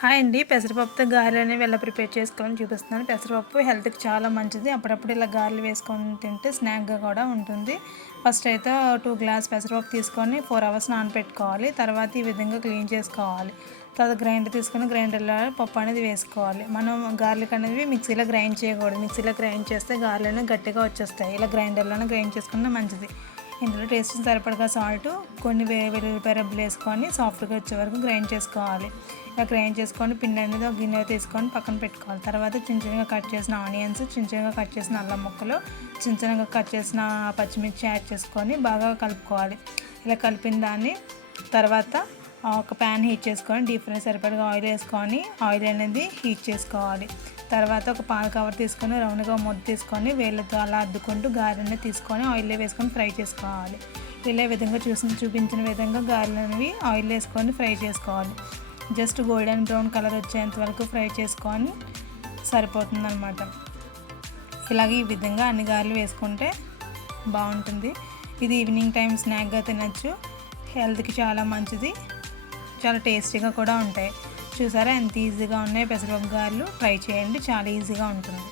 Hi అండి. పెసరపప్పుతో గారెలు అనేవి ఎలా ప్రిపేర్ చేసుకోవాలని చూపిస్తున్నాను. పెసరపప్పు హెల్త్‌కి చాలా మంచిది. అప్పుడప్పుడు ఇలా గారెలు వేసుకొని తింటే స్నాక్‌గా కూడా ఉంటుంది. ఫస్ట్ అయితే 2 గ్లాస్ పెసరపప్పు తీసుకొని 4 అవర్స్ నానబెట్టుకోవాలి. తర్వాత ఈ విధంగా క్లీన్ చేసుకోవాలి. తర్వాత గ్రైండర్ తీసుకొని గ్రైండర్‌లో పప్పు అనేది వేసుకోవాలి. మనం గార్లిక్ అనేవి మిక్సీలో గ్రైండ్ చేయకూడదు. మిక్సీలో గ్రైండ్ చేస్తే గారెలు అనేవి గట్టిగా వచ్చేస్తాయి. ఇలా గ్రైండర్‌లోనే గ్రైండ్ చేసుకుంటే మంచిది. ఇందులో టేస్ట్‌కి సరిపడగా సాల్ట్, కొన్ని వెల్లుల్లిపాయ రెబ్బలు వేసుకొని సాఫ్ట్‌గా వచ్చే వరకు గ్రైండ్ చేసుకోవాలి. ఇలా గ్రైండ్ చేసుకొని పిండి అనేది ఒక గిన్నెలో తీసుకొని పక్కన పెట్టుకోవాలి. తర్వాత చిన్న చిన్నగా కట్ చేసిన ఆనియన్స్, చిన్న చిన్నగా కట్ చేసిన అల్లం ముక్కలు, చిన్న చిన్నగా కట్ చేసిన పచ్చిమిర్చి యాడ్ చేసుకొని బాగా కలుపుకోవాలి. ఇలా కలిపిన దాన్ని తర్వాత ఒక ప్యాన్ హీట్ చేసుకొని డీప్ ఫ్రై సరిపడగా ఆయిల్ వేసుకొని ఆయిల్ అనేది హీట్ చేసుకోవాలి. తర్వాత ఒక పాల కవర్ తీసుకొని రౌండ్గా ముద్ద తీసుకొని వేళ్ళతో అలా అద్దుకుంటూ గారెలని తీసుకొని ఆయిల్లో వేసుకొని ఫ్రై చేసుకోవాలి. ఇలా విధంగా చూపించిన విధంగా గారెలు అనేవి ఆయిల్ వేసుకొని ఫ్రై చేసుకోవాలి. జస్ట్ గోల్డెన్ బ్రౌన్ కలర్ వచ్చేంత వరకు ఫ్రై చేసుకొని సరిపోతుందన్నమాట. ఇలాగే ఈ విధంగా అన్ని గారెలు వేసుకుంటే బాగుంటుంది. ఇది ఈవినింగ్ టైం స్నాక్గా తినచ్చు. హెల్త్కి చాలా మంచిది, చాలా టేస్టీగా కూడా ఉంటాయి. చూసారా ఎంత ఈజీగా ఉన్నాయి పెసరపప్పు గారెలు. ట్రై చేయండి, చాలా ఈజీగా ఉంటుంది.